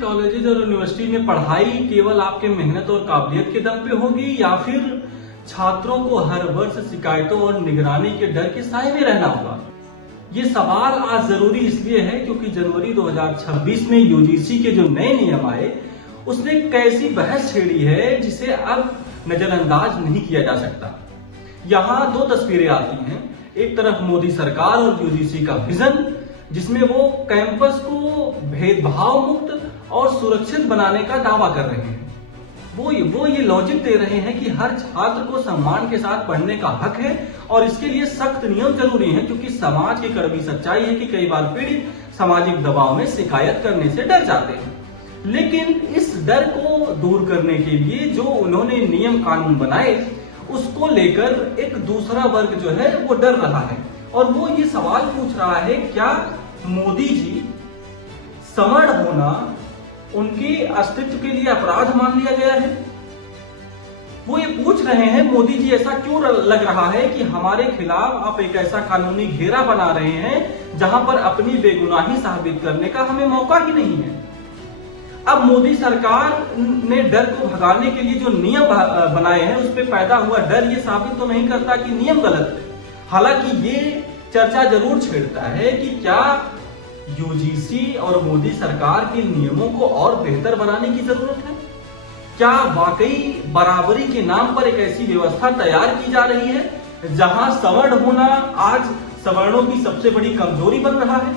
Colleges और university में पढ़ाई केवल आपके मेहनत और काबिलियत के दम पे होगी या फिर छात्रों को हर वर्ष शिकायतों और निगरानी के डर के साए में रहना होगा? ये सवाल आज जरूरी इसलिए है क्योंकि जनवरी 2026 में यूजीसी के जो नए नियम आए उसने एक ऐसी बहस छेड़ी है जिसे अब नजरअंदाज नहीं किया जा सकता। यहाँ दो तस्वीरें आती हैं, एक तरफ मोदी सरकार और यूजीसी का विजन जिसमें वो कैंपस को भेदभाव मुक्त और सुरक्षित बनाने का दावा कर रहे हैं। वो ये लॉजिक दे रहे हैं कि हर छात्र को सम्मान के साथ पढ़ने का हक है और इसके लिए सख्त नियम जरूरी हैं क्योंकि समाज की कड़वी सच्चाई है कि कई बार पीड़ित सामाजिक दबाव में शिकायत करने से डर जाते हैं। लेकिन इस डर को दूर करने के लिए जो उन्होंने नियम कानून बनाए उसको लेकर एक दूसरा वर्ग जो है वो डर रहा है और वो ये सवाल पूछ रहा है, क्या मोदी जी सवर्ण होना उनके अस्तित्व के लिए अपराध मान लिया गया है? वो ये पूछ रहे हैं, मोदी जी ऐसा क्यों लग रहा है कि हमारे खिलाफ आप एक ऐसा कानूनी घेरा बना रहे हैं जहां पर अपनी बेगुनाही साबित करने का हमें मौका ही नहीं है। अब मोदी सरकार ने डर को भगाने के लिए जो नियम बनाए हैं उस पर पैदा हुआ डर ये साबित तो नहीं करता कि नियम गलत है। हालांकि ये चर्चा जरूर छेड़ता है कि क्या यूजीसी और मोदी सरकार के नियमों को और बेहतर बनाने की जरूरत है? क्या वाकई बराबरी के नाम पर एक ऐसी व्यवस्था तैयार की जा रही है जहां सवर्ण होना आज सवर्णों की सबसे बड़ी कमजोरी बन रहा है?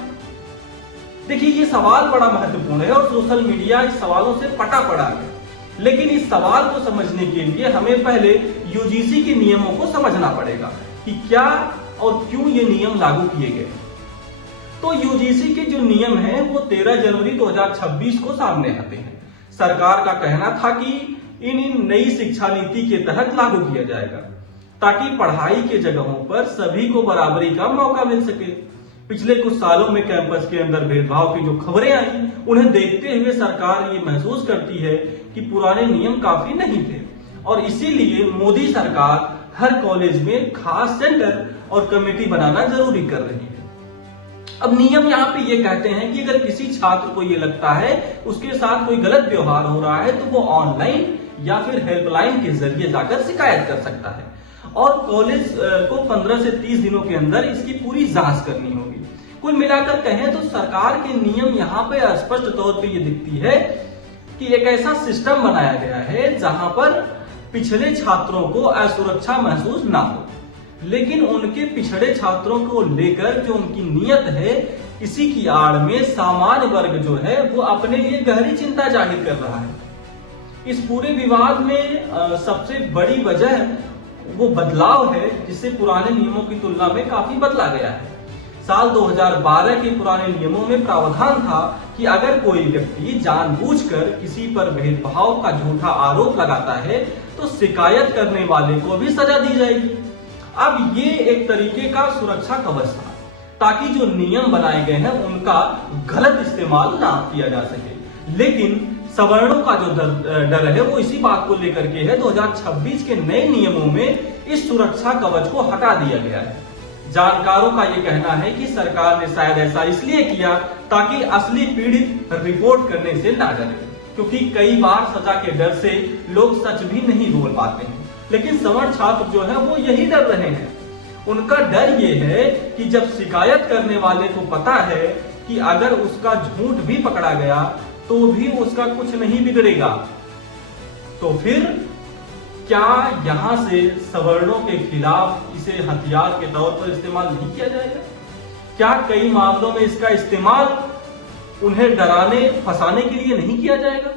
देखिए, ये सवाल बड़ा महत्वपूर्ण है और सोशल मीडिया इस सवालों से पटा पड़ा है। लेकिन इस सवाल को समझने के लिए हमें पहले यूजीसी के नियमों को समझना पड़ेगा कि क्या और क्यों ये नियम लागू किए गए। तो यूजीसी के जो नियम हैं वो 13 जनवरी 2026 को सामने आते हैं। सरकार का कहना था कि इन नई शिक्षा नीति के तहत लागू किया जाएगा ताकि पढ़ाई के जगहों पर सभी को बराबरी का मौका मिल सके। पिछले कुछ सालों में कैंपस के अंदर भेदभाव की जो खबरें आई उन्हें देखते हुए सरकार ये महसूस करती है कि पुराने नियम काफी नहीं थे और इसीलिए मोदी सरकार हर कॉलेज में खास सेंटर और कमेटी बनाना जरूरी कर रही है। अब नियम यहाँ पे ये कहते हैं कि अगर किसी छात्र को ये लगता है उसके साथ कोई गलत व्यवहार हो रहा है तो वो ऑनलाइन या फिर हेल्पलाइन के जरिए जाकर शिकायत कर सकता है और कॉलेज को 15 से 30 दिनों के अंदर इसकी पूरी जांच करनी होगी। कुल मिलाकर कहें तो सरकार के नियम यहाँ पे स्पष्ट तौर पे ये दिखती है कि एक ऐसा सिस्टम बनाया गया है जहां पर पिछड़े छात्रों को असुरक्षा महसूस ना हो, लेकिन उनके पिछड़े छात्रों को लेकर जो उनकी नियत है इसी की आड़ में सामान्य वर्ग जो है वो अपने लिए गहरी चिंता जाहिर कर रहा है। इस पूरे विवाद में सबसे बड़ी वजह वो बदलाव है जिससे पुराने नियमों की तुलना में काफी बदला गया है। साल 2012 के पुराने नियमों में प्रावधान था कि अगर कोई व्यक्ति जानबूझकर किसी पर भेदभाव का झूठा आरोप लगाता है तो शिकायत करने वाले को भी सजा दी जाएगी। अब ये एक तरीके का सुरक्षा कवच था ताकि जो नियम बनाए गए हैं उनका गलत इस्तेमाल ना किया जा सके। लेकिन सवर्णों का जो डर है वो इसी बात को लेकर के है। 2026 के नए नियमों में इस सुरक्षा कवच को हटा दिया गया है। जानकारों का ये कहना है कि सरकार ने शायद ऐसा इसलिए किया ताकि असली पीड़ित रिपोर्ट करने से ना डरे, क्योंकि कई बार सजा के डर से लोग सच भी नहीं बोल पाते हैं। लेकिन सवर्ण छात्र जो है वो यही डर रहे हैं। उनका डर ये है कि जब शिकायत करने वाले को पता है कि अगर उसका झूठ भी पकड़ा गया तो भी उसका कुछ नहीं बिगड़ेगा, तो फिर क्या यहां से सवर्णों के खिलाफ इसे हथियार के तौर पर इस्तेमाल नहीं किया जाएगा? क्या कई मामलों में इसका इस्तेमाल उन्हें डराने फंसाने के लिए नहीं किया जाएगा?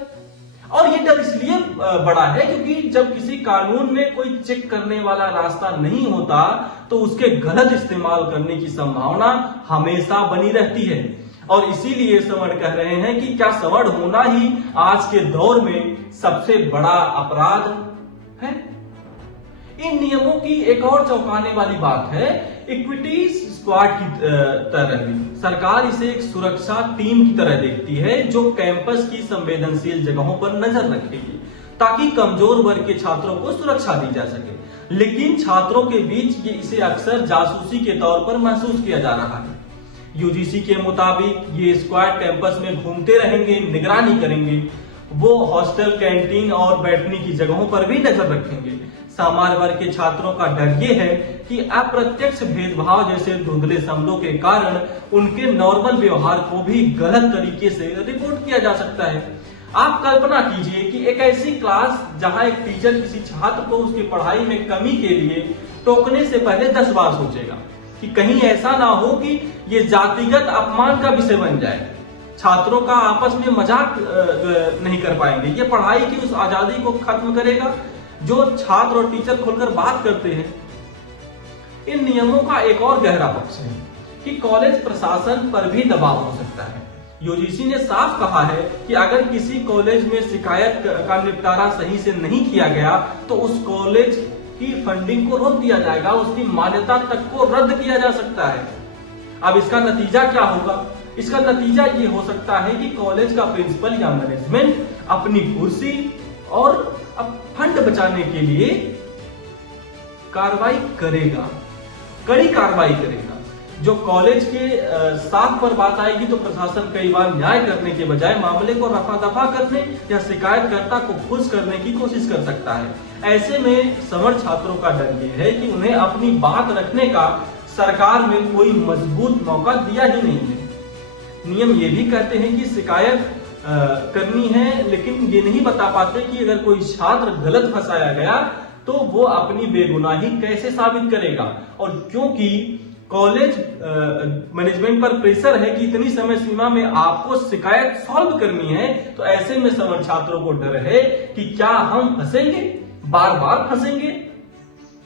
और ये डर इसलिए बड़ा है क्योंकि जब किसी कानून में कोई चेक करने वाला रास्ता नहीं होता तो उसके गलत इस्तेमाल करने की संभावना हमेशा बनी रहती है। और इसीलिए सवर्ण कह रहे हैं कि क्या सवर्ण होना ही आज के दौर में सबसे बड़ा अपराध है? इन नियमों की एक और चौंकाने वाली बात है इक्विटी स्क्वाड की तरह भी। सरकार इसे एक सुरक्षा टीम की तरह देखती है जो कैंपस की संवेदनशील जगहों पर नजर रखेगी ताकि कमजोर वर्ग के छात्रों को सुरक्षा दी जा सके। लेकिन छात्रों के बीच इसे अक्सर जासूसी के तौर पर महसूस किया जा रहा है। यूजीसी के मुताबिक ये स्क्वाड कैंपस में घूमते रहेंगे, निगरानी करेंगे। वो हॉस्टल, कैंटीन और बैठने की जगहों पर भी नजर रखेंगे। सामान्य वर्ग के छात्रों का डर ये है कि अप्रत्यक्ष भेदभाव जैसे धुंधले शब्दों के कारण उनके नॉर्मल व्यवहार को भी गलत तरीके से रिपोर्ट किया जा सकता है। आप कल्पना कीजिए कि एक ऐसी क्लास जहां एक टीचर किसी छात्र को उसकी पढ़ाई में कमी के लिए टोकने से पहले 10 बार सोचेगा कि कहीं ऐसा ना हो कि ये जातिगत अपमान का विषय बन जाए। छात्रों का आपस में मजाक नहीं कर पाएंगे। ये पढ़ाई की उस आजादी को खत्म करेगा जो छात्र और टीचर खुलकर बात करते हैं। इन नियमों का एक और गहरा पक्ष है कि कॉलेज प्रशासन पर भी दबाव हो सकता है। यूजीसी ने साफ कहा है कि अगर किसी कॉलेज में शिकायत का निपटारा सही से नहीं किया गया तो उस कॉलेज की फंडिंग को रोक दिया जाएगा, उसकी मान्यता तक को रद्द किया जा सकता है। अब इसका नतीजा क्या होगा? इसका नतीजा ये हो सकता है कि कॉलेज का प्रिंसिपल या मैनेजमेंट अपनी कुर्सी और अब फंड बचाने के लिए कार्रवाई करेगा, कड़ी कार्रवाई करेगा। जो कॉलेज के साख पर बात आएगी तो प्रशासन कई बार न्याय करने के बजाय मामले को रफा दफा करने या शिकायतकर्ता को खुश करने की कोशिश कर सकता है। ऐसे में सवर्ण छात्रों का डर ये है कि उन्हें अपनी बात रखने का सरकार में कोई मजबूत मौका दिया ही नहीं है। नियम ये भी कहते हैं कि शिकायत करनी है, लेकिन ये नहीं बता पाते कि अगर कोई छात्र गलत फंसाया गया तो वो अपनी बेगुनाही कैसे साबित करेगा। और क्योंकि कॉलेज मैनेजमेंट पर प्रेशर है कि इतनी समय सीमा में आपको शिकायत सॉल्व करनी है, तो ऐसे में सवर्ण छात्रों को डर है कि क्या हम फंसेंगे, बार बार फंसेंगे।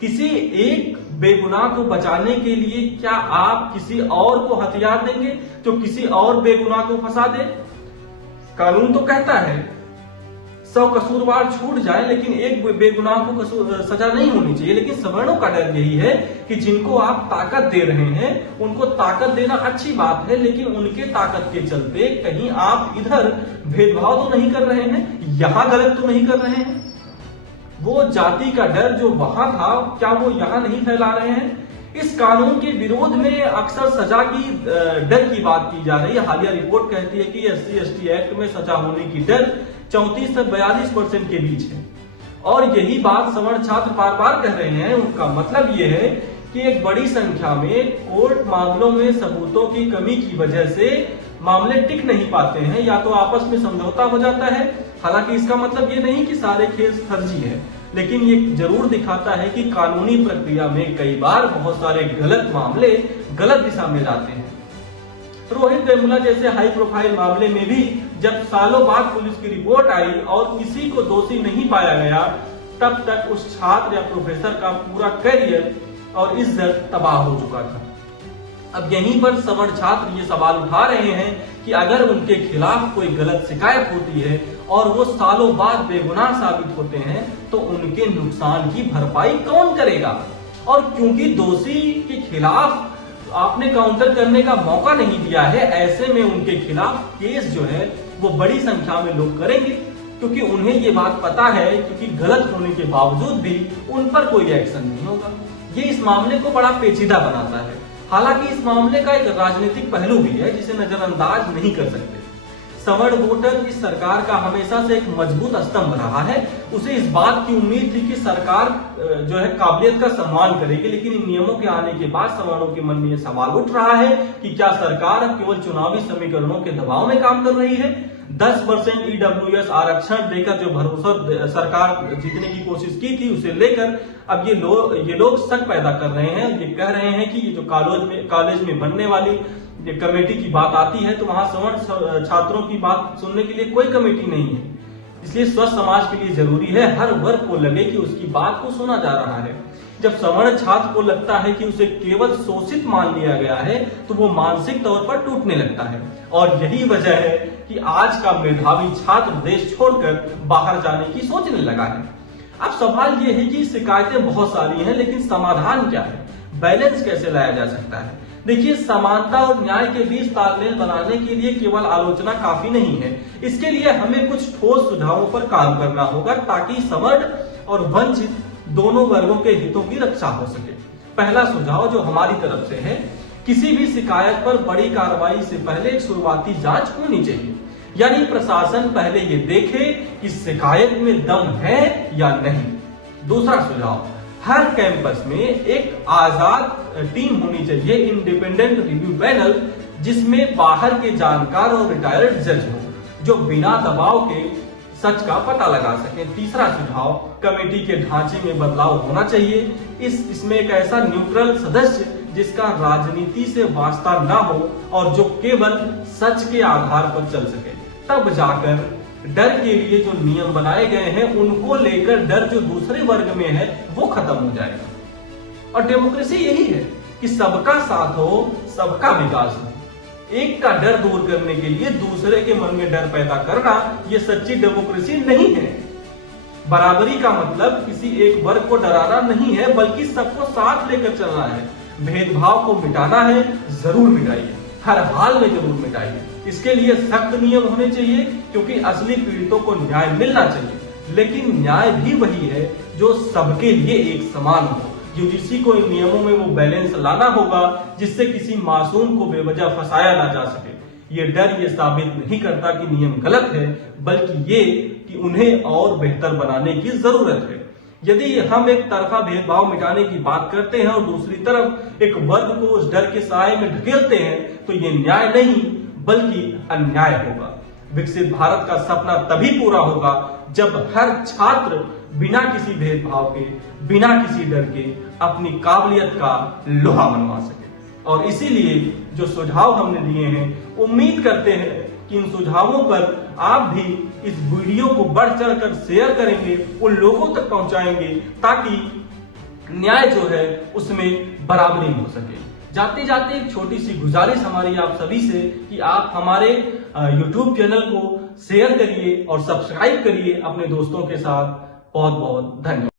किसी एक बेगुनाह को बचाने के लिए क्या आप किसी और को हथियार देंगे जो किसी और बेगुनाह को फंसा दे? कानून तो कहता है 100 कसूरवार छूट जाए, लेकिन एक बेगुनाह को सजा नहीं होनी चाहिए। लेकिन सवर्णों का डर यही है कि जिनको आप ताकत दे रहे हैं उनको ताकत देना अच्छी बात है, लेकिन उनके ताकत के चलते कहीं आप इधर भेदभाव तो नहीं कर रहे हैं, यहां गलत तो नहीं कर रहे हैं। वो जाति का डर जो वहां था क्या वो यहां नहीं फैला रहे हैं? इस कानून के विरोध में अक्सर सजा की डर की बात की जा रही है। हालिया रिपोर्ट कहती है कि SC/ST एक्ट में सजा होने की दर 34 से 42% के बीच है, और यही बात सवर्ण छात्र बार बार कह रहे हैं। उनका मतलब यह है कि एक बड़ी संख्या में कोर्ट मामलों में सबूतों की कमी की वजह से मामले टिक नहीं पाते हैं, या तो आपस में समझौता हो जाता है। हालांकि इसका मतलब ये नहीं कि सारे केस फर्जी है, लेकिन ये जरूर दिखाता है कि कानूनी प्रक्रिया में कई बार बहुत सारे गलत मामले गलत दिशा में जाते हैं। रोहित वेमुला जैसे हाई प्रोफाइल मामले में भी जब सालों बाद पुलिस की रिपोर्ट आई और किसी को दोषी नहीं पाया गया, तब तक उस छात्र या प्रोफेसर का पूरा करियर और इज्जत तबाह हो चुका था। अब यहीं पर सवर्ण छात्र ये सवाल उठा रहे हैं कि अगर उनके खिलाफ कोई गलत शिकायत होती है और वो सालों बाद बेगुनाह साबित होते हैं तो उनके नुकसान की भरपाई कौन करेगा? और क्योंकि दोषी के खिलाफ आपने काउंटर करने का मौका नहीं दिया है, ऐसे में उनके खिलाफ केस जो है वो बड़ी संख्या में लोग करेंगे, क्योंकि उन्हें ये बात पता है क्योंकि गलत होने के बावजूद भी उन पर कोई एक्शन नहीं होगा। ये इस मामले को बड़ा पेचीदा बनाता है। हालांकि इस मामले का एक राजनीतिक पहलू भी है जिसे नजरअंदाज नहीं कर सकते। सवर्ण वोटर इस सरकार का हमेशा से एक मजबूत स्तंभ रहा है। उसे इस बात की उम्मीद थी कि सरकार जो है काबिलियत का सम्मान करेगी, लेकिन इन नियमों के आने के बाद सवर्णों के मन में यह सवाल उठ रहा है कि क्या सरकार केवल चुनावी समीकरणों के दबाव में काम कर रही है? 10% EWS आरक्षण देकर जो भरोसा सरकार जीतने की कोशिश की थी, उसे लेकर अब ये लोग शक पैदा कर रहे हैं। ये कह रहे हैं कि ये जो कॉलेज में बनने वाली ये कमेटी की बात आती है तो वहां सवर्ण छात्रों की बात सुनने के लिए कोई कमेटी नहीं है। इसलिए स्वस्थ समाज के लिए जरूरी है हर वर्ग को लगे कि उसकी बात को सुना जा रहा है। जब सवर्ण छात्र को लगता है कि उसे केवल शोषित मान लिया गया है तो वो मानसिक तौर पर टूटने लगता है, और यही वजह है कि आज का मेधावी छात्र देश छोड़कर बाहर जाने की सोचने लगा है। अब सवाल ये है कि शिकायतें बहुत सारी हैं, लेकिन समाधान क्या है? बैलेंस कैसे लाया जा सकता है? देखिए, समानता और न्याय के बीच तालमेल बनाने के लिए केवल आलोचना काफी नहीं है। इसके लिए हमें कुछ ठोस सुझावों पर काम करना होगा ताकि सवर्ण और वंचित दोनों वर्गों के हितों की रक्षा हो सके। पहला सुझाव जो हमारी तरफ से है किसी भी शिकायत पर बड़ी कार्रवाई से पहले एक शुरुआती जांच होनी चाहिए, यानी प्रशासन पहले ये देखे कि शिकायत में दम है या नहीं। दूसरा सुझाव, हर कैंपस में एक आजाद टीम होनी चाहिए, इंडिपेंडेंट रिव्यू पैनल, जिसमें बाहर के जानकार और रिटायर्ड जज हो जो बिना दबाव के सच का पता लगा सके। तीसरा सुझाव, कमेटी के ढांचे में बदलाव होना चाहिए। इसमें एक ऐसा न्यूट्रल सदस्य जिसका राजनीति से वास्ता ना हो और जो केवल सच के आधार पर चल सके। तब जाकर डर के लिए जो नियम बनाए गए हैं उनको लेकर डर जो दूसरे वर्ग में है वो खत्म हो जाएगा। और डेमोक्रेसी यही है कि सबका साथ हो, सबका विकास हो। एक का डर दूर करने के लिए दूसरे के मन में डर पैदा करना ये सच्ची डेमोक्रेसी नहीं है। बराबरी का मतलब किसी एक वर्ग को डराना नहीं है, बल्कि सबको साथ लेकर चलना है। भेदभाव को मिटाना है, जरूर मिटाइए, हर हाल में जरूर मिटाइए। इसके लिए सख्त नियम होने चाहिए, क्योंकि असली पीड़ितों को न्याय मिलना चाहिए। लेकिन न्याय भी वही है जो सबके लिए एक समान हो। यूजीसी को इन नियमों में वो बैलेंस लाना होगा जिससे किसी मासूम को बेवजह फंसाया ना जा सके। ये डर ये साबित नहीं करता कि नियम गलत है, बल्कि ये कि उन्हें और बेहतर बनाने की जरूरत है। यदि हम एक तरफा भेदभाव मिटाने की बात करते हैं और दूसरी तरफ एक वर्ग को उस डर के साए में ढकेलते हैं, तो ये न्याय नहीं बल्कि अन्याय होगा। विकसित भारत का सपना तभी पूरा होगा जब हर छात्र बिना किसी भेदभाव के, बिना किसी डर के अपनी काबिलियत का लोहा मनवा सके। और इसीलिए जो सुझाव हमने दिए हैं, उम्मीद करते हैं कि इन सुझावों पर आप भी इस वीडियो को बढ़ चढ़कर शेयर करेंगे, उन लोगों तक पहुंचाएंगे ताकि न्याय जो है उसमें बराबरी हो सके। जाते जाते एक छोटी सी गुजारिश हमारी आप सभी से कि आप हमारे YouTube चैनल को शेयर करिए और सब्सक्राइब करिए अपने दोस्तों के साथ। बहुत बहुत धन्यवाद।